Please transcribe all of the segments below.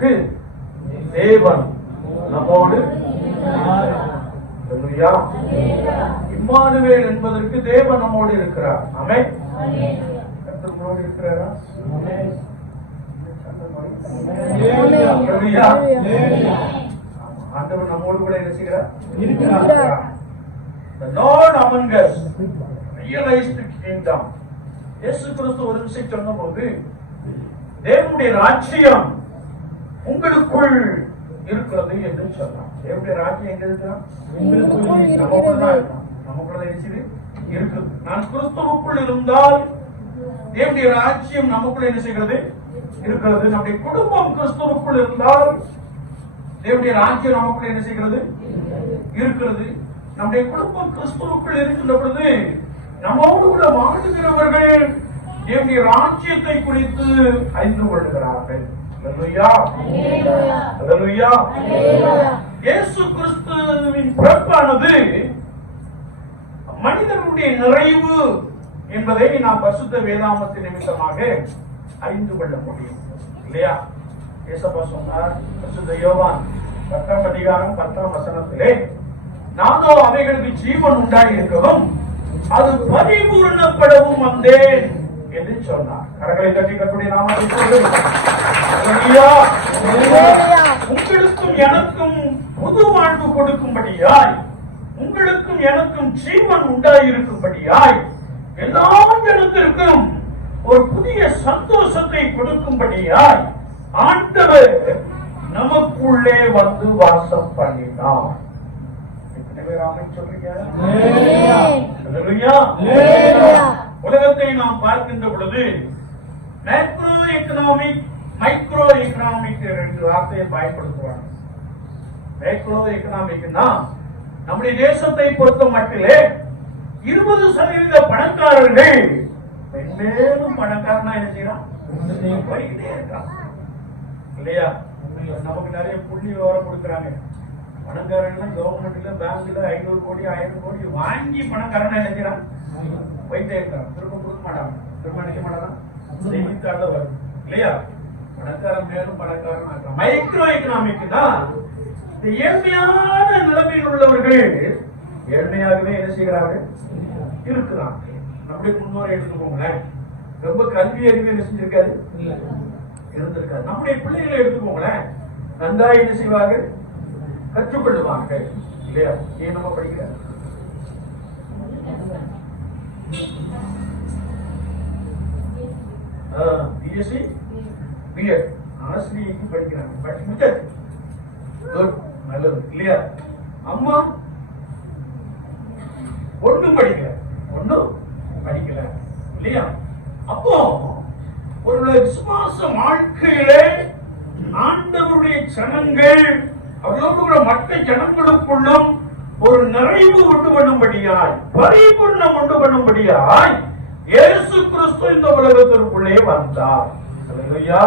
என்பதற்கு தேவன் நம்மோடு, இம்மானுவேல் என்பதற்கு தேவன் நம்மோடு இருக்கிறார். ஆமென். கர்த்தரோடு இருக்கிறாரா? ஆண்டவர் நம்மோடு கூட என்ன செய்கிறார்? The Lord among us realized the kingdom. இயேசு கிறிஸ்து ஒரு விஷயம் சொன்னபோது, தேவனுடைய ராஜ்யம் உங்களுக்குள் இருக்கிறது என்று சொன்னார். தேவனுடைய ராஜ்யம் எங்க இருக்கிறான்? நமக்குள்ளதான் இருக்கிறான். நமக்குள்ளதான் இருக்குது. நான் கிறிஸ்துவுக்குள் இருந்தால் தேவனுடைய ராஜ்யம் நமக்குள்ள என்ன செய்கிறது? இருக்கிறது. நம்முடைய குடும்பம் கிறிஸ்துவுக்குள் இருந்தால் தேவனுடைய ராஜ்யம் நமக்குள்ள என்ன செய்கிறது? இருக்கிறது. நம்முடைய குடும்பம் கிறிஸ்துவுக்குள் இருக்கின்ற பொழுது நம்மோடு கூட வாழ்கிறவர்கள் தேவனுடைய ராஜ்யத்தை குறித்து அறிந்து கொள்கிறார்கள். இயேசு கிறிஸ்துவின் பிறப்பானது மனிதனுடைய நிறைவு என்பதை நாம் பரிசுத்த வேதாகமத்தின் நிமித்தமாக அறிந்து கொள்ள முடியும் இல்லையா? ஏசப்பா சொன்னார் பரிசுத்த யோவான் 10ஆம் அதிகாரம் 10ஆம் வசனத்திலே, நானோ அவைகளுக்கு ஜீவன் உண்டாயிருக்கவும் அது பரிபூரணப்படவும் வந்தேன் என்று சொன்னார். கரங்களை தட்டி கட்டுடைய உங்களுக்கும் எனக்கும் புது வாழ்வு கொடுக்கும்படியாய், உங்களுக்கும் எனக்கும் ஜீவன் உண்டாயிருக்கும்படியாய், எல்லா ஜனத்திற்கும் ஒரு புதிய சந்தோஷத்தை கொடுக்கும்படியாய் ஆண்டவர் நமக்குள்ளே வந்து வாசம் பண்ணினார். உலகத்தை நாம் பார்க்கின்ற பொழுது மேக்ரோ எக்கனாமிக், மைக்ரோ எக்கனாமிக் ரெண்டு வார்த்தையை பயன்படுத்துவாங்க. மேக்ரோ எக்கனாமிக்னா நம்முடைய தேசத்தை பொறுத்த மட்டிலே 20% பணக்காரர்கள் மேலும் பணக்காரனா என்ன செய்யறான்? போய்கிட்டே இருக்கான் இல்லையா? நமக்கு நிறைய புள்ளி விவரம் கொடுக்குறாங்க. பணக்காரன் கவர்மெண்ட்ல பேங்க்ல 500 கோடி 1000 கோடி வாங்கி பணக்காரன் என்ன செய்யறான்? போயிட்டே இருக்கான். திரும்ப கொடுக்க மாட்டாங்க, திரும்ப நினைக்க மாட்டாங்க, செய்தித்தாள் வரும் இல்லையா? பணக்காரன் மேலும் பணக்காரன். மைக்ரோ எக்கனாமிக் தான் இந்த ஏழ்மையான நிலைமையில் உள்ளவர்கள் ஏழ்மையாகவே என்ன செய்கிறார்கள்? இருக்கிறாங்க. நம்முடைய முன்னோரை எடுத்துக்கோங்களேன், ரொம்ப கல்வி அறிவு என்ன செஞ்சிருக்காரு? இருந்திருக்காரு. நம்முடைய பிள்ளைகளை எடுத்துக்கோங்களேன், நன்றாக என்ன செய்வார்கள்? கற்றுக்கொள்ளுவாங்க இல்லையா? ஏன் நம்ம படிக்கிற பிஎஸ்சி பிஎட் ஆசிரியருக்கு படிக்கிறாங்க, படிச்சு நல்லது இல்லையா? அம்மா ஒன்றும் படிக்கல, ஒன்றும் படிக்கல இல்லையா? அப்போ ஒரு விசுவாச வாழ்க்கையிலே ஆண்டவருடைய ஜனங்கள் அவர்களோடு மற்ற ஜனங்களுக்குள்ளும் ஒரு நிறைவு உண்டு பண்ணும்படியாய், பரிபூர்ணம் உண்டு பண்ணும்படியாய் இயேசு கிறிஸ்து இந்த உலகத்திற்குள்ளே வந்தார். அல்லேலூயா,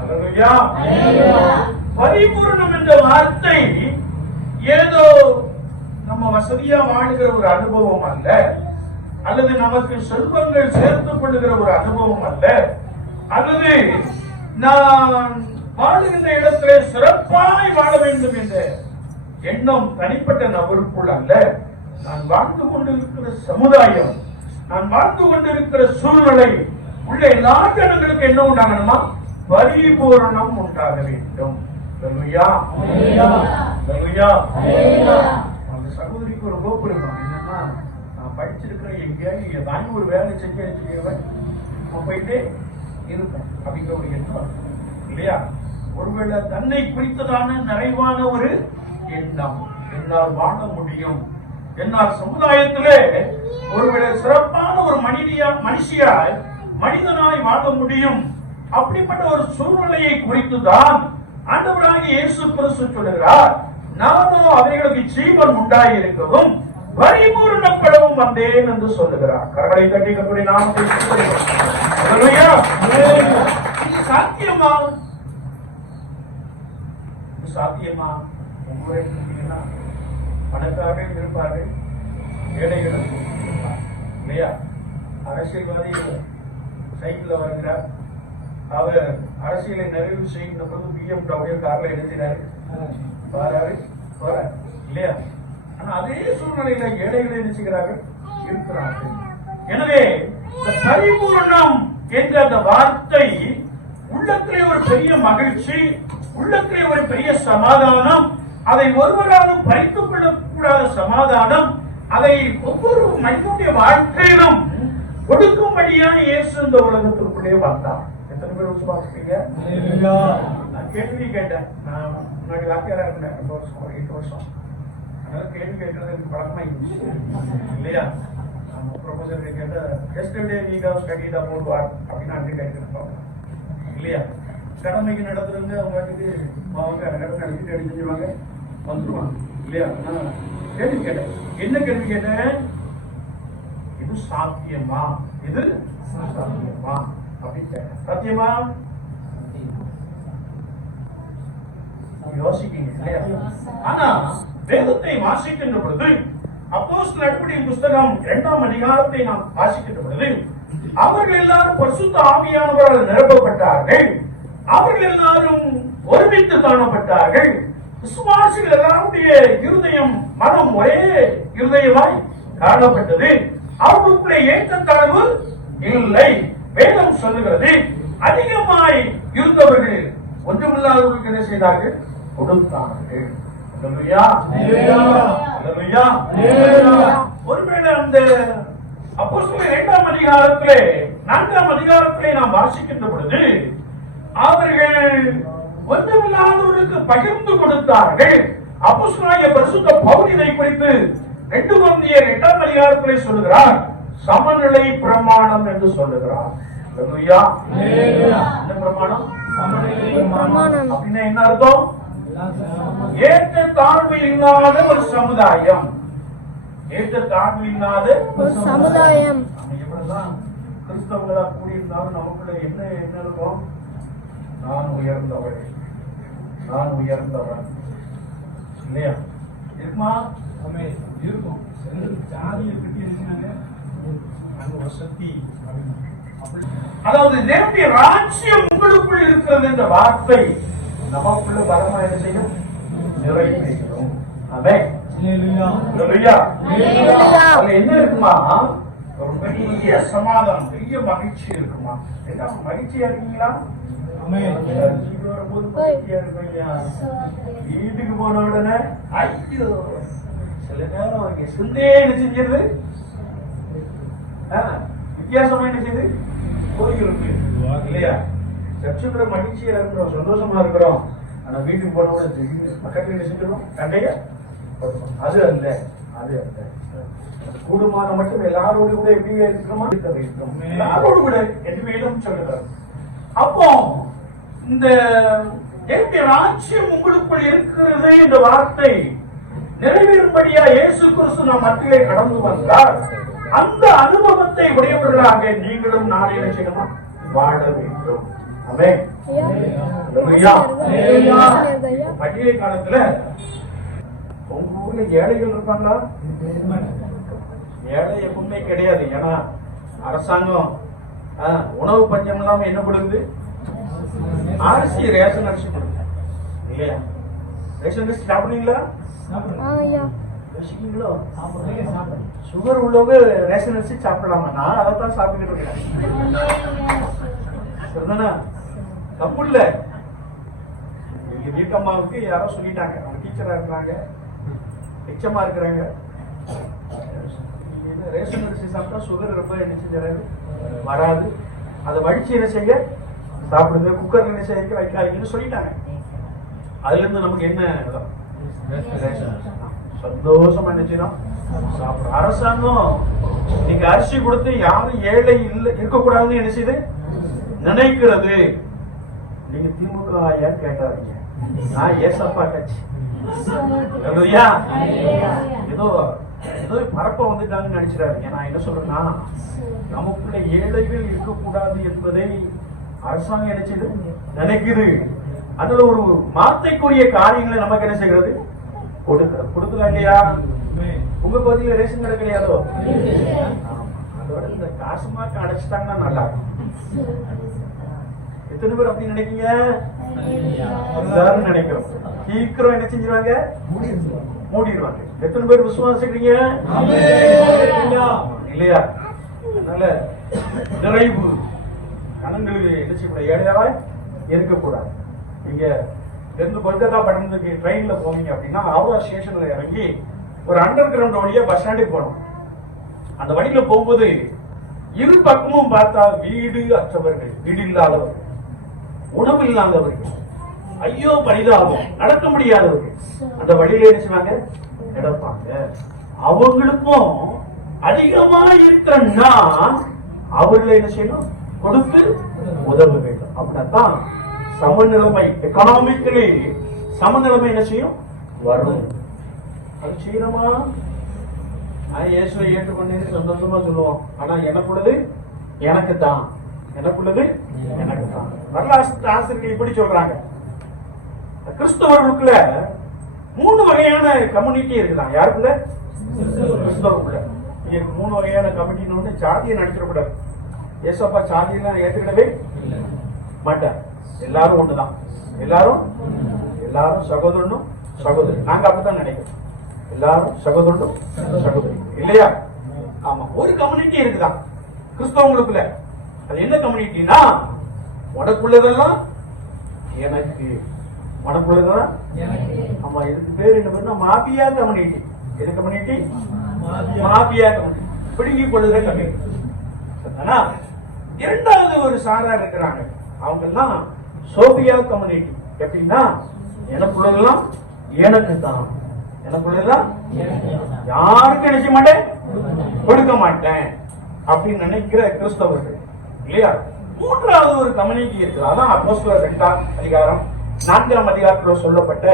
அல்லேலூயா. பரிபூர்ணம் என்ற வார்த்தை ஏதோ நம்ம வசதியா வாழ்கிற ஒரு அனுபவம் அல்ல, அல்லது நமக்கு செல்வங்கள் சேர்த்துக் கொள்ளுகிற ஒரு அனுபவம் அல்ல, அல்லது நான் வாழுகின்ற இடத்திலே சிறப்பாய் வாழ வேண்டும் என்ற எண்ணம் தனிப்பட்ட நபருக்குள் அல்ல. நான் வாழ்ந்து கொண்டிருக்கிற சமுதாயம், நான் வாழ்ந்து கொண்டிருக்கிற சூழ்நிலை உள்ள எல்லா ஜனங்களுக்கு என்ன உண்டாகணுமா? பரிபூரணம் உண்டாக வேண்டும். அந்த சகோதரிக்கு ஒரு கோபுரம் என்னன்னா, நான் படிச்சிருக்கிறேன், எங்கேயாவது ஏதாவது ஒரு வேலை செஞ்சு வச்சுக்கிறவன் போயிட்டு இருப்பேன் அப்படிங்கிற ஒரு எண்ணம் இல்லையா? ஒருவேளை தன்னை குறித்ததான நிறைவான ஒரு எண்ணம், என்னால் வாழ முடியும், என்னால் சமுதாயத்திலே ஒருவேளை சிறப்பான ஒரு மனுஷியாய் மனிதனாய் வாழ முடியும், அப்படிப்பட்ட ஒரு சூழ்நிலையை குறித்துதான் ஆண்டவராகிய இயேசு கிறிஸ்து சொல்லுகிறார், நானோ அவைகளுக்கு ஜீவன் உண்டாயிருக்கவும் பரிபூரணப்படவும் வந்தேன் என்று சொல்லுகிறார். கரங்களை தட்டி கட்டுரை நாமத்தை சாத்தியமா? சாத்தியமா? உங்களுடைய பணக்காரர்கள் இருப்பார்கள், ஏழைகளும் இல்லையா? அரசியல்வாதி சைக்கிள் வருகிறார், அவர் அரசியலை நிறைவு செய்கின்ற போது BMW கார்ல எழுதினாரு வராரு இல்லையா? ஆனா அதே சூழ்நிலையில ஏழைகளை நினைச்சுக்கிறார்கள் இருக்கிறார்கள். எனவே இந்த பரிபூரணம் என்ற அந்த வார்த்தை உள்ளத்திலே ஒரு பெரிய மகிழ்ச்சி, உள்ளத்திலே ஒரு பெரிய சமாதானம், அதை ஒருவராலும் பறித்துக் கொள்ளக்கூடாத சமாதானம், அதை ஒவ்வொரு மனிதனுடைய வாழ்க்கையிலும் கொடுக்கும்படியான இயேசு இந்த உலகத்திற்குள்ளே வந்தார். எத்தனை பேர் விசுவாசிப்பீங்க? நான் கேள்வி கேட்டேன். நான் முன்னாடி வாக்கியாரா இருந்தேன் 8 வருஷம். அதனால கேள்வி கேட்கறது எனக்கு பழக்கமா இருந்துச்சு இல்லையா? ப்ரொஃபஸர் கேட்ட yesterday we have studied about what அப்படின்னு அங்கே கேட்கிறோம் இல்லையா? கடமைக்கு நடத்துறது அவங்க நடத்திட்டு அடிச்சுருவாங்க வந்துருவாங்க இல்லையா? கேள்வி கேட்டேன். என்ன கேள்வி கேட்டேன்? இது சாத்தியமா? இது சாத்தியமா அப்படின்னு கேட்டேன். சாத்தியமா யோசிக்கீங்க இல்லையா? ஆனா வேதத்தை வாசிக்கின்ற பொழுது அப்போஸ்தலர் நடபடியின் புஸ்தகம் 2ஆம் அதிகாரத்தை நாம் வாசிக்கின்ற பொழுது அவர்கள் எல்லாரும் பரிசுத்த ஆவியானவரால் நிரப்பப்பட்டார்கள். அவர்கள் எல்லாரும் ஒருமித்து காணப்பட்டார்கள். விசுவாசிகள் எல்லாருடைய இருதயம் மனம் ஒரே இருதயமாய் காணப்பட்டது. அவர்களுக்குள்ளே ஏற்றத்தாழ்வு இல்லை. வேதம் சொல்லுகிறது அதிகமாய் இருந்தவர்கள் ஒன்றுமில்லாதவர்களுக்கு என்ன செய்தார்கள்? கொடுத்தார்கள். ஒருவேளை அந்த அப்போஸ்தலர் 2ஆம் அதிகாரத்திலே 4ஆம் அதிகாரத்திலே நாம் வாசிக்கின்ற பொழுது அவர்கள் ஒன்றுமில்லாதவர்களுக்கு பகிர்ந்து கொடுத்தார்கள். அப்போஸ்தலனாகிய பரிசுத்த பவுல் இதை குறித்து 2 கொரிந்தியர் 8ஆம் அதிகாரத்திலே சொல்லுகிறார். சமநிலை பிரமாணம் என்று சொல்லுகிறார். என்ன பிரமாணம்? அப்படின்னா என்ன அர்த்தம்? ஏற்ற தாழ்வு இல்லாத ஒரு சமுதாயம். ஏற்ற தாழ்வு இல்லாத ஒரு சமுதாயம். நம்ம எவ்வளவுதான் கிறிஸ்தவங்களா கூடியிருந்தாலும் நமக்குள்ள என்ன என்ன இருக்கும்? நான் உயர்ந்தவள், நான் உயர்ந்தவன் இல்லையா? இருக்குமா? இருக்கும். ஜாதியை பற்றி வசதி. அதாவது தேவனுடைய ராஜ்யம் உங்களுக்குள் இருக்கிறது என்ற வார்த்தை நமக்குள்ள பலமா என்ன செய்யும்? நிறைவேறும். ஆமென். என்ன இருக்குமா? ஒரு பெரிய சமாதானம், பெரிய மகிழ்ச்சி இருக்குமா? மகிழ்ச்சியா இருக்கீங்களா? வீட்டுக்கு போன உடனே ஐயோ சில நேரம் சிந்தையே என்ன செஞ்சிருது? வித்தியாசமா என்ன செய்யுது? கோயிலுக்கு இல்லையா? சர்ச்சுக்குள்ள மகிழ்ச்சியா இருக்கிறோம், சந்தோஷமா இருக்கிறோம். ஆனா வீட்டுக்கு போனோட பக்கத்துல என்ன செஞ்சிடும்? சண்டைய. அது அல்ல, அது அல்ல. கூடுமான மட்டும் எல்லாரோடு கூட எப்படி இருக்கிறோமா? எல்லாரோடு கூட எதுவும் சொல்லுறாரு. அப்போ இந்த ராஜ்யம் உங்களுக்குள் இருக்கிறது இந்த வார்த்தை நிறைவேறும்படியா இயேசு கிறிஸ்து நம் மத்தியிலே கடந்து வந்தார். அந்த அனுபவத்தை உடையவர்களாக நீங்களும் நாளை என்ன செய்யணுமா? வாழ வேண்டும். ஆமென். பண்டிகை காலத்துல உங்க ஊர்ல ஏழைகள் இருப்பாங்களா? ஏழை எப்பவுமே கிடையாது. ஏன்னா அரசாங்கம் உணவு பஞ்சம் இல்லாம என்ன கொடுக்குது? அரிசி, ரேஷன் அரிசி கொடுக்குது இல்லையா? ரேஷன் அரிசி சாப்பிடுறீங்களா? சுகர் உள்ளவங்க ரேஷன் அரிசி சாப்பிடலாமா? நான் அதைத்தான் சாப்பிட்டு இருக்கேன். தப்பு இல்ல. எங்க வீட்டம்மாவுக்கு யாரோ சொல்லிட்டாங்க, அவங்க டீச்சரா இருக்கிறாங்க, எச்சமா இருக்கிறாங்க, ரேஷன் அரிசி சாப்பிட்டா சுகர் ரொம்ப என்ன செஞ்சாரு வராது, அதை வடிச்சு என்ன செய்ய சாப்பிடுங்க, குக்கர்ல என்ன செய்ய வைக்காதீங்கன்னு சொல்லிட்டாங்க. அதுல இருந்து நமக்கு என்ன சந்தோஷமா என்ன செய்யணும்? சாப்பிடும். அரசாங்கம் நீங்க அரிசி கொடுத்து யாரும் ஏழை இல்ல இருக்கக்கூடாதுன்னு என்ன செய்யுது? நினைக்கிறது. நீங்க திமுக ஏன் கேட்டாதீங்க, நான் ஏசப்பா கட்சி. ஏதோ ஏதோ பரப்ப வந்துட்டாங்கன்னு நினைச்சிடாதீங்க. நான் என்ன சொல்றேன்னா, நமக்குள்ள ஏழைகள் இருக்கக்கூடாது என்பதை அரசாங்கம் என்ன செய்யுது? நினைக்குது. அதுல ஒரு வார்த்தைக்குரிய காரியங்களை நமக்கு என்ன செய்கிறது? கொடுக்குதா இல்லையா? உங்க பகுதியில ரேஷன் கடை கிடையாதோ? அதோட இந்த காசு மார்க் அடைச்சிட்டாங்கன்னா நல்லா இருக்கும். எத்தனை பேர் அப்படி நினைக்கீங்க? எல்லாரும் நினைக்கிறோம். சீக்கிரம் என்ன செஞ்சிருவாங்க? மூடிடுவாங்க. எத்தனை பேர் விசுவாசிக்கிறீங்க? இல்லையா? அதனால நிறைவு கணங்களுக்கு என்ன செய்யக்கூடாது? ஏழையாவாய் இருக்கக்கூடாது. நீங்க இருந்து கொல்கத்தா பட்டணத்துக்கு ட்ரெயின்ல போவீங்க அப்படின்னா ஹவுரா ஸ்டேஷன்ல இறங்கி ஒரு அண்டர் கிரவுண்ட் வழியா பஸ் ஸ்டாண்டுக்கு போகணும். அந்த வழியில போகும்போது இரு பக்கமும் பார்த்தா வீடு அற்றவர்கள், வீடு இல்லாதவர்கள், உணவு இல்லாதவர்கள், ஐயோ பரிதாபம், நடக்க முடியாதவர்கள் அந்த வழியில என்ன செய்வாங்க? நடப்பாங்க. அவங்களுக்கும் அதிகமா இருக்கிறன்னா அவர்களை என்ன செய்யணும்? கொடுத்து உதவ வேண்டும். அப்படின்னாதான் சமநிலைமை, எக்கனாமிக்கலி சமநிலைமை என்ன செய்யும்? வரும். அது செய்யணுமா? நான் இயேசுவை ஏற்றுக்கொண்டேன்னு சந்தோஷமா சொல்லுவோம். ஆனா எனக்குள்ளது எனக்கு தான், எனக்குள்ளது எனக்கு தான். வரலாற்று ஆசிரியர்கள் இப்படி சொல்றாங்க, கிறிஸ்தவர்களுக்குள்ள 3 வகையான கம்யூனிட்டி இருக்குதான். யாருக்குள்ள? கிறிஸ்தவருக்குள்ள. நீங்க 3 வகையான கம்யூனிட்டி. சாதியை நடிச்சிடக்கூடாது. ஏசப்பா சாதியெல்லாம் ஏற்றுக்கிடவே மாட்டார். எல்லாரும் ஒண்ணுதான். எல்லாரும் சகோதரனும் சகோதரி. நாங்க அப்படித்தான் நினைக்கிறோம். எல்லாரும் சகோதரனும் சகோதரி, இல்லையா? ஆமா. ஒரு கம்யூனிட்டி இருக்குதான் கிறிஸ்தவங்களுக்குள்ள. அது என்ன கம்யூனிட்டினா, உனக்குள்ளதெல்லாம் எனக்கு, உனக்குள்ளதெல்லாம் ஆமா. இதுக்கு பேர் என்ன பேருன்னா மாபியா கம்யூனிட்டி. எது கம்யூனிட்டி? Mafia community. பிடுங்கி கொள்ளுகிற கம்யூனிட்டி. ஆனா இரண்டாவது ஒரு சாரார் இருக்கிறாங்க. அவங்க எல்லாம் சோபியா கம்யூனிட்டி. எப்படின்னா, எனக்குள்ளதெல்லாம் எனக்கு தான், எனக்குள்ளதெல்லாம் யாருக்கும் நினைக்க மாட்டேன், கொடுக்க மாட்டேன் அப்படின்னு நினைக்கிற கிறிஸ்தவர்கள், இல்லையா? மூன்றாவது ஒரு கம்யூனிட்டி இருக்கு. அதான் அப்போஸ்தலர் 2ஆம் அதிகாரம் 4ஆம் அதிகாரத்தில் சொல்லப்பட்ட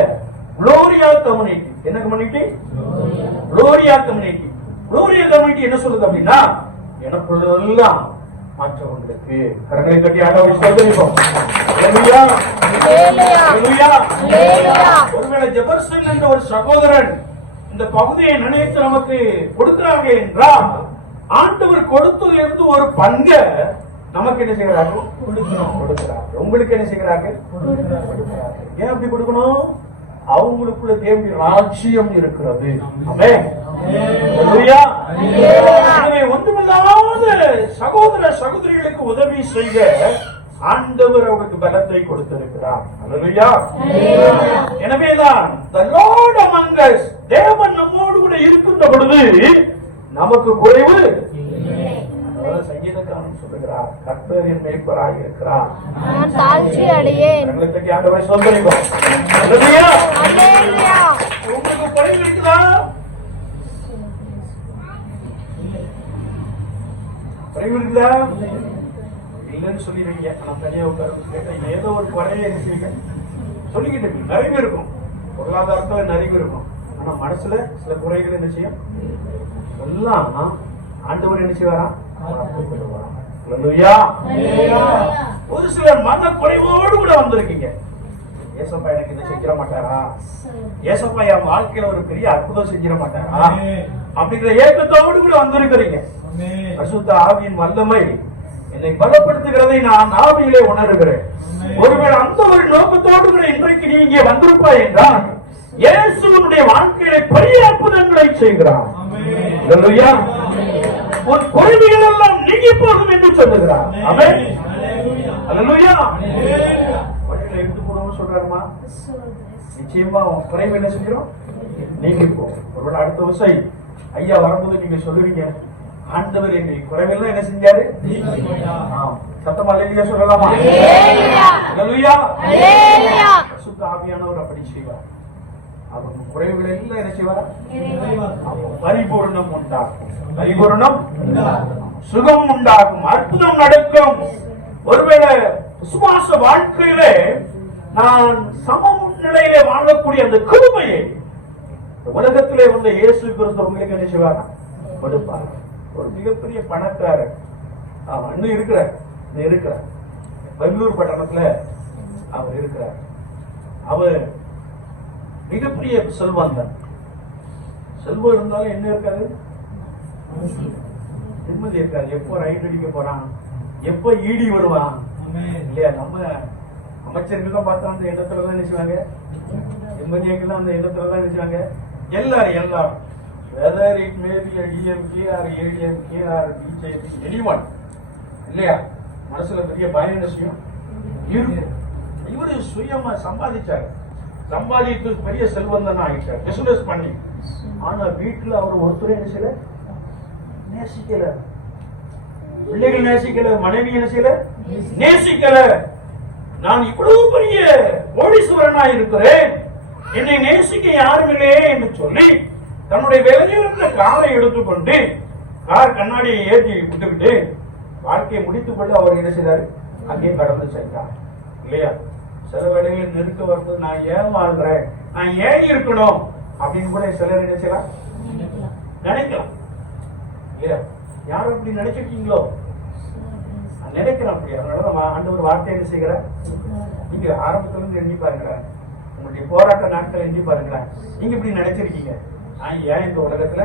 குளோரியா கம்யூனிட்டி. என்ன community? Gloria community. Gloria community என்ன சொல்லுது அப்படின்னா, எனக்குள்ளதெல்லாம் மற்றவங்களுக்கு. கரங்களை கட்டி ஆண்டவரை ஸ்தோத்திரிப்போம். ஹல்லேலூயா, ஹல்லேலூயா, ஹல்லேலூயா. ஒருவேளை ஜெபர்சன் என்ற ஒரு சகோதரன் இந்த பகுதியை நினைத்து நமக்கு கொடுக்கிறாங்க என்றால், ஆண்டவர் கொடுத்ததிலிருந்து ஒரு பங்கை நமக்கு என்ன செய்கிறார்கள்? கொடுக்கிறார்கள். உங்களுக்கு என்ன செய்கிறார்கள்? கொடுக்கிறார்கள். ஏன் அப்படி கொடுக்கணும்? அவங்களுக்குள்ள தேவனுடைய ராஜ்யம் இருக்கிறது. ஆமென். ஹல்லேலூயா. எனவே ஒன்றுமில்லாத சகோதர சகோதரிகளுக்கு உதவி செய்ய ஆண்டவர் அவருக்கு பலத்தை கொடுத்திருக்கிறார். ஹல்லேலூயா. எனவேதான் the Lord among us, தேவன் நம்மோடு கூட இருக்கின்ற பொழுது நமக்கு குறைவு சங்கீதக்காரன் சொல்லுகிறார், கர்த்தர் என் மேய்ப்பராய் இருக்கிறார், நான் தாழ்ச்சி அடையேன். உங்களுக்கு ஆண்டவரை சொல்லுகிறோம். ஹல்லேலூயா, ஹல்லேலூயா. உங்களுக்கு குறைவு இருக்குதா? குறைவு இருக்குதா? இல்லைன்னு சொல்லிடுவீங்க. நான் தனியா உட்கார்ந்து கேட்டேன், ஏதோ ஒரு குறைய செய்யுங்க சொல்லிக்கிட்டு இருக்கு. நிறைவு இருக்கும், பொருளாதாரத்துல நிறைவு இருக்கும். ஆனா மனசுல சில குறைகள் என்ன செய்யும்? எல்லாம் ஆண்டவர் என்ன செய்வாரா? ஒரு சிலர் மன குறைவோடு கூட வந்திருக்கீங்க. ஏசப்பா எனக்கு இதை செஞ்சிட மாட்டாரா? ஏசப்பா என் வாழ்க்கையில ஒரு பெரிய அற்புதம் செஞ்சிட மாட்டாரா அப்படிங்கிற ஏக்கத்தோடு கூட வந்திருக்கிறீங்க. பரிசுத்த ஆவியின் வல்லமை என்னை பலப்படுத்துகிறதை நான் ஆவியிலே உணர்கிறேன். ஒருவேளை அந்த ஒரு நோக்கத்தோடு கூட இன்றைக்கு நீ இங்கே வந்திருப்பாய் என்றால், இயேசுவினுடைய வாழ்க்கையிலே பெரிய அற்புதங்களை செய்கிறார். ஹல்லேலூயா. உன் குறைகள் எல்லாம் நீங்கி போகும் என்று சொல்லுகிறார். ஆமென். ஹல்லேலூயா. வழியில இருந்து போறோம்னு சொல்றாருமா, நிச்சயமா குறைவு என்ன செஞ்சிடும்? நீங்கி போகும். ஒருவேளை அடுத்த வருஷம் ஐயா வரும்போது நீங்க சொல்லுவீங்க, ஆண்டவர் எங்க குறைவெல்லாம் என்ன செஞ்சாரு? சத்தமா அல்லேலூயா சொல்லலாமா? ஹல்லேலூயா. பரிசுத்த ஆவியானவர் அப்படி செய்வார். அவங்க குறைவுகள் எல்லாம் என்ன செய்வார்? பரிபூர்ணம் உண்டாகும், பரிபூர்ணம் சுகம் உண்டாகும், அற்புதம் நடக்கும். ஒருவேளை விசுவாச வாழ்க்கையிலே நான் சமநிலையிலே வாழக்கூடிய அந்த கிருபையை உலகத்திலே வந்த இயேசு கிறிஸ்து உங்களுக்கு என்ன செய்வார்? கொடுப்பார். ஒரு மிகப்பெரிய பணக்காரர் இன்னும் இருக்கிறார், பெங்களூர் பட்டணத்துல அவர் இருக்கிறார். அவர் மிகப்பெரிய செல்வந்தன். செல்வம் இருந்தாலும் என்ன இருக்காது? நிம்மதி இருக்காது. எப்போ ரைட் அடிக்க போறான், எப்போ ஈடி வருவான், இல்லையா? நம்ம அமைச்சர்கள் தான் பார்த்தா அந்த எண்ணத்துல தான் நினைச்சுவாங்க, எம்எல்ஏக்கெல்லாம் அந்த எண்ணத்துல தான் நினைச்சுவாங்க. எல்லாரும் whether it may be a DMK or ADMK or BJP, anyone, இல்லையா? மனசுல பெரிய பயம் நிச்சயம் இருக்கும். இவரு சுயமா சம்பாதித்து பெரிய செல்வந்தன் ஆகிட்டார், பிசினஸ் பண்ணி. ஆனா வீட்டுல அவர் ஒருத்தரே என்ன செய்யல, நேசிக்கல, பிள்ளைகள் நேசிக்கல, மனைவி என்ன செய்யல, நேசிக்கல. நான் இவ்வளவு பெரிய கோடீஸ்வரனா இருக்கிறேன், என்னை நேசிக்க யாரும் இல்லையே என்று சொல்லி தன்னுடைய விலையுயர்ந்த காரை எடுத்துக்கொண்டு கார் கண்ணாடியை ஏற்றி விட்டுவிட்டு வாழ்க்கையை முடித்துக் கொண்டு அவர் என்ன செய்தார், அங்கே கடந்து சென்றார். இல்லையா? சில வேளைகளில் நெருக்க வரும்போது நான் ஏன் வாழ்றேன், நான் ஏன் இருக்கணும் அப்படின்னு கூட சிலர் என்ன செய்யலாம், நினைக்கலாம். இல்லையா? யாரும் அப்படி நினைச்சிருக்கீங்களோ? நினைக்கிறேன் அப்படி. அதனாலதான் ஆண்டவர் வார்த்தை என்ன செய்கிறார், நீங்க ஆரம்பத்துல இருந்து எண்ணி பாருங்களேன், உங்களுடைய போராட்ட நாட்கள் எண்ணி பாருங்களேன். நீங்க இப்படி நினைச்சிருக்கீங்க, நான் ஏன் இந்த உலகத்துல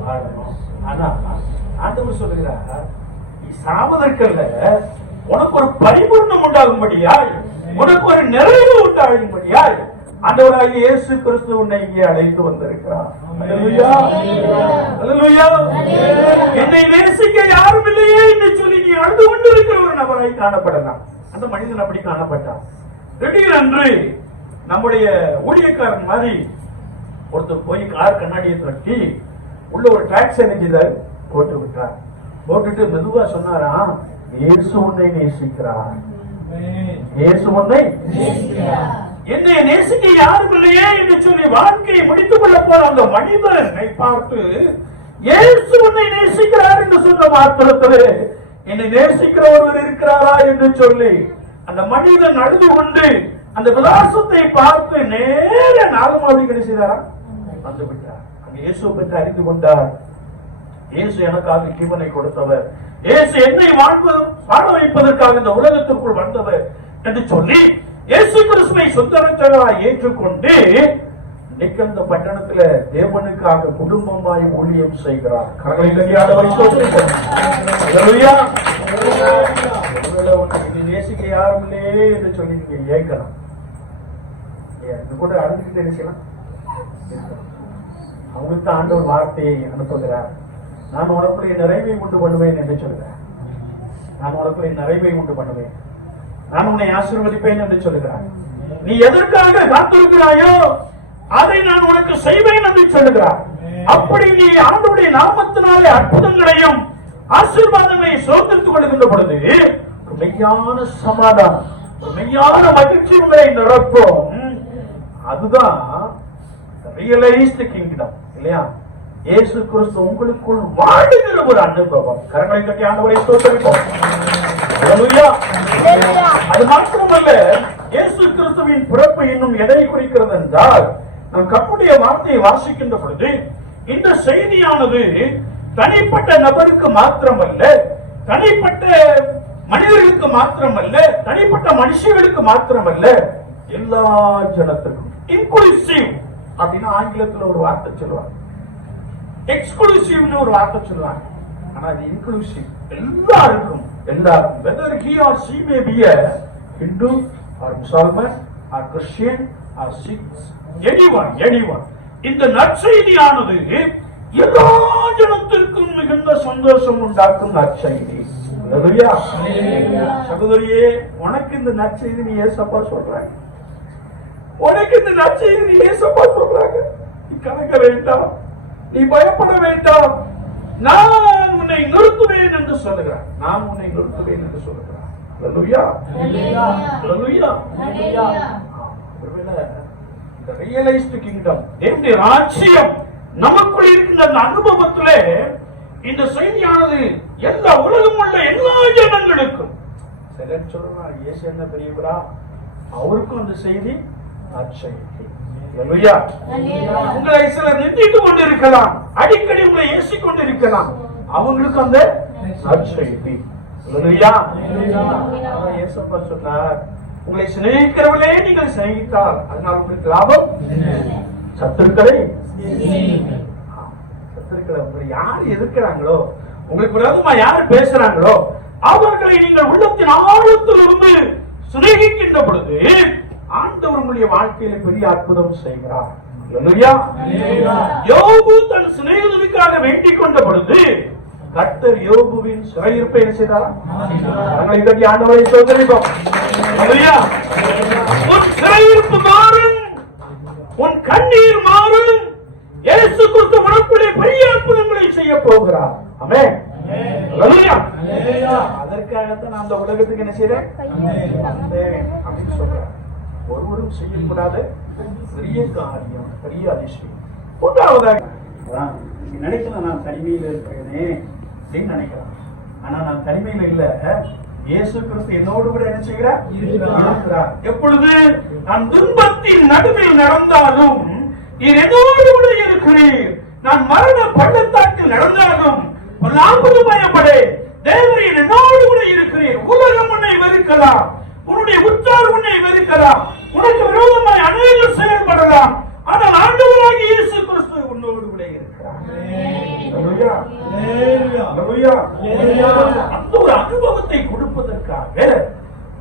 வாழணும்? ஆனா ஆண்டவர் சொல்லுகிறார், நீ சாவதற்கல்ல, உனக்கு ஒரு பரிபூர்ணம் உண்டாகும்படியாய், உனக்கு ஒரு நிறைவு உண்டாகும்படியாய் ஆண்டவராகிய இயேசு கிறிஸ்து உன்னை இங்கே அழைத்து வந்திருக்கிறார். அல்லேலூயா, அல்லேலூயா. என்னை நேசிக்க யாரும் இல்லையே என்று சொல்லி நீ அழுது கொண்டிருக்கிற ஒரு நபராய் காணப்படலாம். அந்த மனிதன் அப்படி காணப்பட்டான். திடீரென்று நம்முடைய ஊழியக்காரன் மாதிரி ஒருத்தர் போய் கார் கண்ணாடியை தட்டி உள்ள ஒரு டாக்ஸ் செஞ்சுதார், போட்டு விட்டார். போட்டுட்டு மெதுவா சொன்னாரா, இயேசு உன்னை நேசிக்கிறார், இயேசு உன்னை என்னை நேசிக்க யாரும் இல்லையே என்று சொல்லி வாழ்க்கையை முடித்துக் கொள்ள போற அந்த மனிதனை பார்த்து இயேசு உன்னை நேசிக்கிறார் என்று சொன்ன மாத்திரத்திலே என்னை நேசிக்கிற ஒருவர் இருக்கிறாரா என்று சொல்லி அந்த மனிதன் அழுது கொண்டு அந்த விலாசத்தை பார்த்து நேர நாலுமாவளி செய்தாரா, வந்து விட்டார். அந்த இயேசுவை பற்றி அறிந்து கொண்டார். இயேசு எனக்காக ஜீவனை கொடுத்தவர், இயேசு என்னை வாழ வைப்பதற்காக இந்த உலகத்திற்குள் வந்தவர் என்று சொல்லி இயேசு கிறிஸ்துவை சொந்த ரட்சகராய் ஏற்றுக்கொண்டு இன்னைக்கு அந்த பட்டணத்துல தேவனுக்காக குடும்பமாய் ஊழியம் செய்கிறார். கரங்களை தட்டியாட நேசிக்க யாரும் இல்லையே என்று சொல்லி நீங்க ஏற்கலாம். கூட அறிஞ்சுக்கிட்டு நினைக்கலாம். அவங்களுக்கு ஆண்டவர் வார்த்தையை அனுப்புகிறார். நான் உனக்குள்ள நிறைவை உண்டு பண்ணுவேன் என்று சொல்கிறார். நான் உனக்குள்ள நிறைவை உண்டு பண்ணுவேன், நான் உன்னை ஆசீர்வதிப்பேன் என்று சொல்லுகிறார். நீ எதற்காக காத்திருக்கிறாயோ அதை நான் உனக்கு செய்வேன் என்று சொல்லுகிறார். அப்படி நீ ஆண்டவருடைய நாமத்தினாலே அற்புதங்களையும் ஆசீர்வாதங்களை சோதரித்துக் கொள்கின்ற பொழுது மெய்யான சமாதானம், மெய்யான மகிழ்ச்சி உங்களை நிரப்பும். அதுதான் ரியலைஸ்ட் கிங்டம். இல்லையா? இயேசு கிறிஸ்து உங்களுக்குள் வாழுகிற ஒரு அனுபவம். கரங்களை கட்டி ஆண்டவரை ஸ்தோத்திரிப்போம். அது மாத்திரமல்ல, இயேசு கிறிஸ்துவின் பிறப்பு இன்னும் எதை குறிக்கிறது என்றால், நம் கர்த்தருடைய வார்த்தையை வாசிக்கின்ற பொழுது இந்த செய்தியானது தனிப்பட்ட நபருக்கு மாத்திரமல்ல, தனிப்பட்ட மனிதர்களுக்கு மாத்திரமல்ல, தனிப்பட்ட மனுஷர்களுக்கு மாத்திரமல்ல, எல்லா ஜனத்துக்கும் இன்க்ளூசிவ் அப்படின்னு ஆங்கிலத்தில் ஒரு வார்த்தை சொல்லுவாங்க, எக்ஸ்க்ளூசிவ்னு ஒரு வார்த்தை சொல்லுவாங்க. ஆனா அது இன்க்ளூசிவ், எல்லாருக்கும். எல்லாரும், whether he or she may be a Hindu or Muslim or Christian or Sikh, anyone. இந்த நற்செய்தியானது எல்லா ஜனத்திற்கும் மிகுந்த சந்தோஷம் உண்டாக்கும் நற்செய்தி. சகோதரியே, உனக்கு இந்த நற்செய்தி நீ ஏசப்பா சொல்றாங்க, உனக்கு இந்த நற்செய்தி நீ ஏசப்பா சொல்றாங்க. நீ கலங்க வேண்டாம், நீ பயப்பட வேண்டாம், நான் உன்னை நிறுத்துவேன் என்று சொல்லுகிறார். நான் உன்னை நிறுத்துவேன் என்று சொல்லுகிறார். அல்லேலூயா, அல்லேலூயா, அல்லேலூயா. இந்த ரியலைஸ்ட் கிங்டம், தேவனுடைய ராஜ்யம் நமக்குள் இருக்கின்ற அந்த அனுபவத்திலே இந்த செய்தியானது எல்லா உலகம் உள்ள எல்லா ஜனங்களுக்கும். சிலர் சொல்றாங்க, இயேசு என்ன பெரியவரா, அவருக்கும் அந்த செய்தி நற்செய்தி. அல்லேலூயா. உங்களை சிலர் நிந்தித்துக் கொண்டிருக்கலாம், அடிக்கடி உங்களை ஏசிக் கொண்டிருக்கலாம், அவங்களுக்கு அந்த நற்செய்தி. அல்லேலூயா. இயேசப்பா சொன்னார், உங்களை சிநேகிக்கிறவர்களே நீங்கள் சிநேகித்தால் அதனால் உங்களுக்கு லாபம், சத்துருக்களை உங்களை யார் எதிர்க்கிறாங்களோ, உங்களுக்கு விரோதமா யார் பேசுறாங்களோ அவர்களை நீங்கள் உள்ளத்தின் ஆழத்தில் இருந்து சிநேகிக்கின்ற பொழுது ஆண்டவர் உங்களுடைய வாழ்க்கையில பெரிய அற்புதம் செய்கிறார். யோபு தன் சிநேகிதனுக்காக வேண்டிக் கொண்ட பொழுது கர்த்தர் யோபுவின் சிறையிருப்பை என்ன செய்தாரா? ஆண்டவரை சோதரிப்போம். உன் சிறையிருப்பு மாறும், உன் கண்ணீர் மாறும். இயேசு கிறிஸ்து உனக்குள்ளே பெரிய அற்புதங்களை செய்ய போகிறார். ஆமென். அதற்காகத்தான் நான் அந்த உலகத்துக்கு என்ன செய்றேன் அப்படின்னு சொல்றேன். ஒருவரும் செய்யக்கூடாத பெரிய காரியம், பெரிய அதிசயம். மூன்றாவதாக நினைக்கலாம், நான் தனிமையில இருக்கிறேனே அப்படின்னு நினைக்கலாம். ஆனா நான் தனிமையில இல்ல. இயேசு கிறிஸ்து என்னோடு கூட என்ன செய்கிறார்? இருக்கிறார். எப்பொழுது நான் துன்பத்தின் நடுவில் நடந்தாலும் நீர் என்னோடு கூட இருக்கிறீர். நான் மரண பள்ளத்தாக்கில் நடந்தாலும் பயப்படே, தேவரீர் என்னோடு கூட இருக்கிறீர். உலகம் உன்னை வெறுக்கலாம், உன்னுடைய உற்றார் உன்னை வெறுக்கலாம், உனக்கு விரோதமாய் அநேகர் செயல்படலாம். ஆனால் ஆண்டவராகிய இயேசு கிறிஸ்து உன்னோடு கூட இருக்கிறார். அந்த ஒரு அனுபவத்தை கொடுப்பதற்காக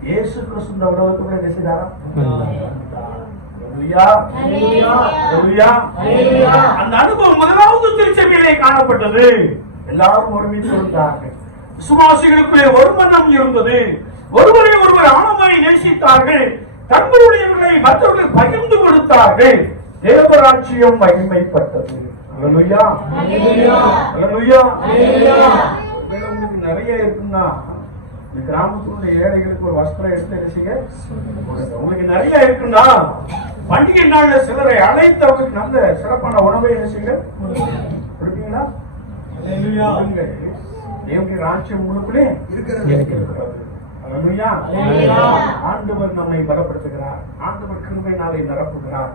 இயேசு கிறிஸ்து இந்த உலகத்துக்குள்ள என்ன செய்தாரா? அந்த அனுபவம் முதலாவது திருச்சபையிலே காணப்பட்டது. எல்லாரும் ஒருமித்து இருந்தார்கள். விசுவாசிகளுக்குள்ளே ஒரு மனம் இருந்தது. ஒருவரை ஒருவர் ஆழமாய் நேசித்தார்கள். தங்களுடையவர்களை மற்றவர்கள் பகிர்ந்து கொடுத்தார்கள். தேவராட்சியம் மகிமைப்பட்டது. உங்களுக்கு நிறைய இருக்குன்னா இந்த கிராமத்துடைய ஏழைகளுக்கு ஒரு வஸ்திரம் எடுத்து உங்களுக்கு நிறைய இருக்குன்னா பண்டிகை நாள்ல சிலரை அழைத்து அவங்களுக்கு நல்ல சிறப்பான உணவை என்ன செய்ய கொடுப்பீங்களா? தேவனுடைய ராஜ்யம் உங்களுக்குள்ளே இருக்கிறது. ஆண்டவர் நம்மை பலப்படுத்துகிறார். ஆண்டவர் கிருபையினாலே நிரப்புகிறார்.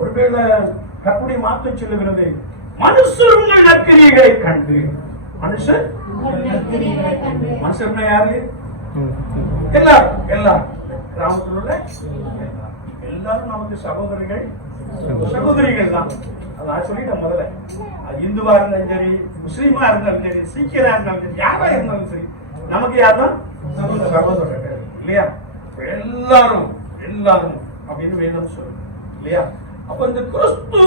ஒருவேளை கர்த்தருடைய வார்த்தை சொல்லுகிறது, மனுஷர் உங்கள் நற்கிரியைகளை கண்டு. மனுஷர் மனுஷர்னா யாரு? எல்லாரும் எல்லாரும் கிராமத்தில் உள்ள எல்லாரும் நமக்கு சகோதரிகள் சகோதரிகள் தான். நான் சொல்லிட்டேன் முதல்ல. அது இந்துவா இருந்தாலும் சரி, முஸ்லீமா இருந்தாலும் சரி, சீக்கியரா இருந்தாலும் சரி, யாரா இருந்தாலும் சரி, நமக்கு யார்தான் சகோதரர்கள் இல்லையா? எல்லாரும் எல்லாரும் அப்படின்னு வேணும் சொல்லு இல்லையா? அப்ப இந்த கிறிஸ்து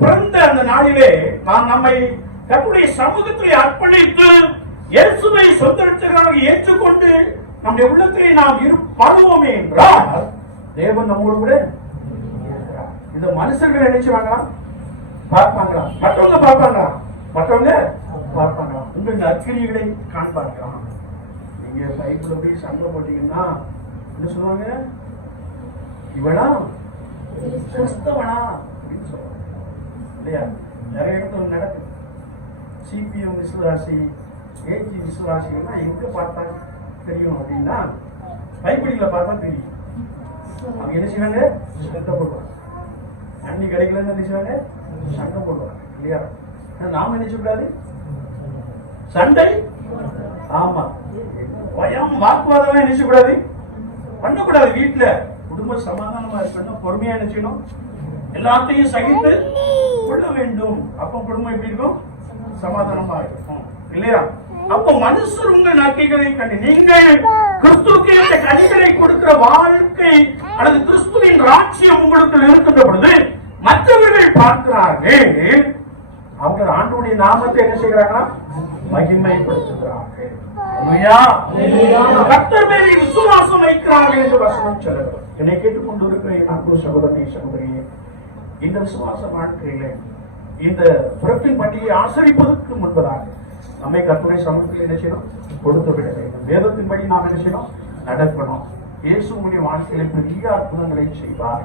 பிறந்த அந்த நாளிலே நாம் நம்மை கர்த்தருடைய சமூகத்திலே அர்ப்பணித்து இயேசுவை சொந்த ரட்சகராக ஏற்றுக்கொண்டு நம்முடைய உள்ளத்திலே நாம் இருப்போமே என்றால் தேவன் நம்மோடு கூட இந்த மனுஷர்கள் நினைச்சுவாங்களா? பார்ப்பாங்களா? மற்றவங்க பார்ப்பாங்களா? மற்றவங்க பார்ப்பாங்களா? உங்கள் நற்கிரியைகளை காண்பாங்களா? நீங்க பைபிள்ல போய் சண்டை போட்டீங்கன்னா என்ன சொல்லுவாங்க? இவனா கிறிஸ்தவனா அப்படின்னு சொல்லுவாங்க இல்லையா? நிறைய இடத்துல நடக்குது. சிபிஎம் விசுவாசி, ஏஜி விசுவாசிகள்னா எங்க பார்த்தா தெரியும் அப்படின்னா பைபிள்ல பார்த்தா தெரியும். அவங்க என்ன செய்வாங்க? சண்டை போடுவாங்க. தண்ணி கிடைக்கலன்னு என்ன செய்வாங்க? சண்டை போடுவாங்க இல்லையா? நாம என்ன சொல்லக்கூடாது? சண்டை, ஆமா, பயம், வாக்குவாதம் என்ன செய்யக்கூடாது? பண்ணக்கூடாது. வீட்டுல குடும்ப சமாதானமா இருக்கணும், பொறுமையா என்ன செய்யணும்? எல்லாத்தையும் சகித்து கொள்ள வேண்டும். அப்ப குடும்பம் எப்படி இருக்கும்? சமாதானமா இருக்கும் இல்லையா? அப்ப மனுஷர் உங்கள் நற்கிரிகளை கண்டு நீங்கள் கிறிஸ்துவுக்கு இந்த கனிகளை கொடுக்கிற வாழ்க்கை அல்லது கிறிஸ்துவின் ராஜ்யம் உங்களுக்கு இருக்கின்ற பொழுது மற்றவர்கள் பார்க்கிறார்கள். அவர்கள் ஆண்டவருடைய நாமத்தை என்ன செய்கிறார்களா? மகிமைப்படுத்துகிறார்கள். கர்த்தர் மேலே விசுவாசம் வைக்கிறார்கள் என்று வசனம் சொல்லுகிறது. என்னை கேட்டுக்கொண்டு இருக்கிற அன்பு சகோதரனை சகோதரியே, இந்த விசுவாச வாழ்க்கையில இந்த பிறப்பின் பண்டிகையை ஆசரிப்பதற்கு முன்பதாக நம்மை கர்த்தருடைய சமூகத்தில் என்ன செய்யணும்? கொடுத்து விட வேண்டும். வேதத்தின்படி நாம் என்ன செய்யணும்? நடக்கணும். இயேசு உங்களுடைய வாழ்க்கையில பெரிய அற்புதங்களை செய்வார்.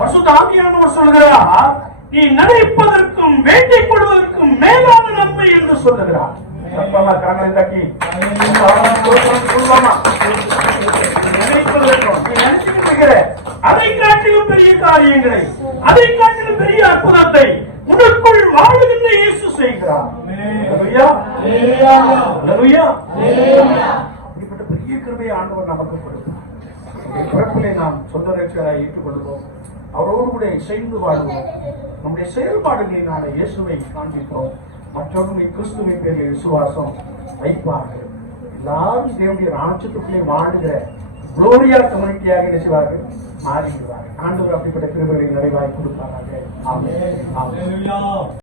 பரிசுத்த ஆவியானவர் சொல்கிறார், நீ நினைப்பதற்கும் வேண்டிக் கொள்வதற்கும் மேலான நன்மை என்று சொல்லுகிறார். கரங்களை தட்டி அதை காட்டிலும் பெரிய காரியங்களை, அதை காட்டிலும் பெரிய அற்புதத்தை உனக்குள் வாழுகின்ற இயேசு செய்கிறார். அப்படிப்பட்ட பெரிய கிருபையை ஆண்டவர் நமக்கு கொடுப்பார். பிறப்பிலே நாம் சொந்த ரட்சகராய் ஏற்றுக்கொள்வோம். அவரோடு கூட இசைந்து வாழ்வோம். நம்முடைய செயல்பாடுகளினால இயேசுவை காண்பிப்போம். மற்றவர்களை கிறிஸ்துவின் பேரில் விசுவாசம் வைப்பார்கள். எல்லாரும் தேவனுடைய ராஜ்யத்துக்குள்ளே வாழுகிற குளோரியா கம்யூனிட்டியாக நினைச்சுவார்கள், மாறிவிடுவார்கள். ஆண்டவர் அப்படிப்பட்ட கிருபைகளை நிறைவாய் கொடுப்பார்கள். ஆமென். ஆமென்.